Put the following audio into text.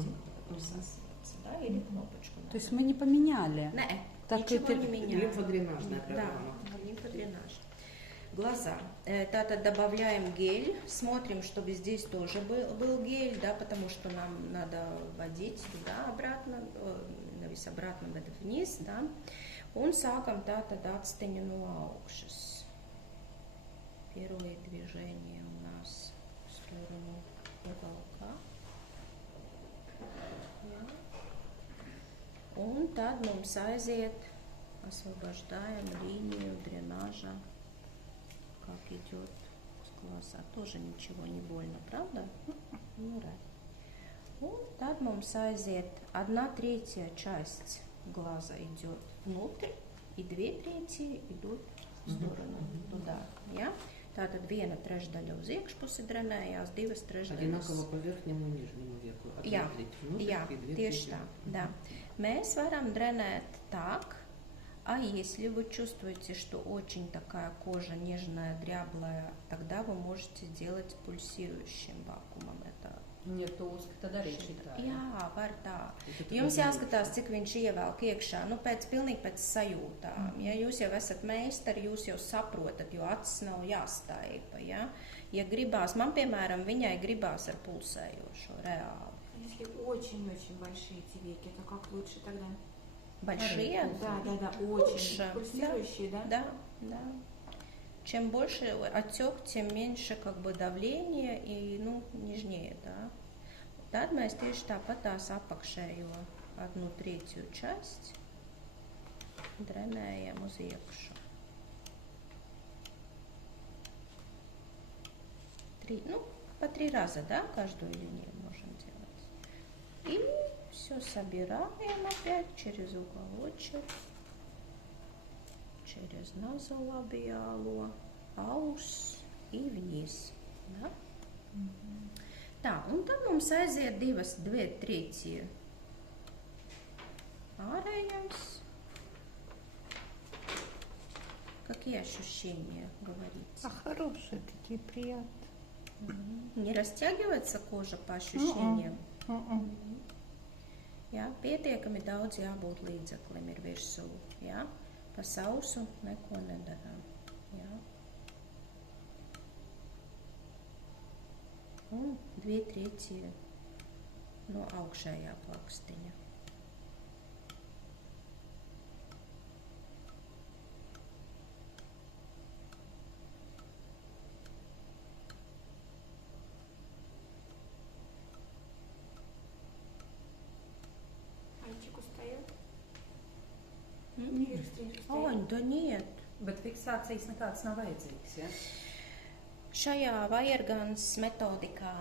засыпаться, да, или кнопочку. То есть мы не поменяли? Так ничего не меняем. Лимфодренажная программа. Да, лимфодренаж. Глаза. Это добавляем гель, смотрим, чтобы здесь тоже был гель, да, потому что нам надо вводить туда обратно, nevis обратно, bet вниз, да. Un sākam tātad acteņu no augšas. Первое движение у нас в сторону уголка. Un tad mums aiziet, освобождаем линию дренажа, как идет с глаза. Тоже ничего не больно, правда? Ну, Un tad mums aiziet 1/3 часть глаза идет внутрь, и 2/3 идут в сторону, туда. Ja? Tātad 1/3 uz iekšpusi drenējās, 2/3. Одинаково по верхнему и нижнему веку. Jā, tieši tā. Да. Мы varam drenēt так, а если вы чувствуете, что очень такая кожа нежная, дряблая, тогда вы можете делать пульсирующим вакуумом это. Нет, то tad arī šitā. Jā, var tā. Jums jāskatās, cik viņš ievelk iekšā, nu pilnīgi pēc sajūtām. Ja jūs jau esat meistari, jūs jau saprotat, jo acis nav jāstaipa, ja. Ja gribās, man piemēram, viņai gribās ar pulsējošo reāli. Если очень-очень большие эти веки, то как лучше тогда? Большие? Да, очень лучше. Пульсирующие, да? Да. Чем больше отек, тем меньше как бы давление и, нежнее, да. Tad mēs tieši tāpat tās apakšējo 1/3 часть drenējam uz iekšu. По 3 раза, да, каждую линию можем делать. И все собираем опять через уголочек. Через назолабиālo, aus и вниз. Да? Tā, un tad mums aiziet 2/3 ārējais. Какие ощущения, говорите? Хорошие такие, приятные. Не растягивается кожа по ощущениям? Jā, pietiekami daudz jābūt līdzeklim ir virsū. Jā? Pa sausu neko nedarām. Jā. Un 2/3 no augšējā plakstiņa. Мальчик устает? Да нет. Bet fiksācijas nekāds nav vajadzīgs, ja? Šajā Vajergans metodikā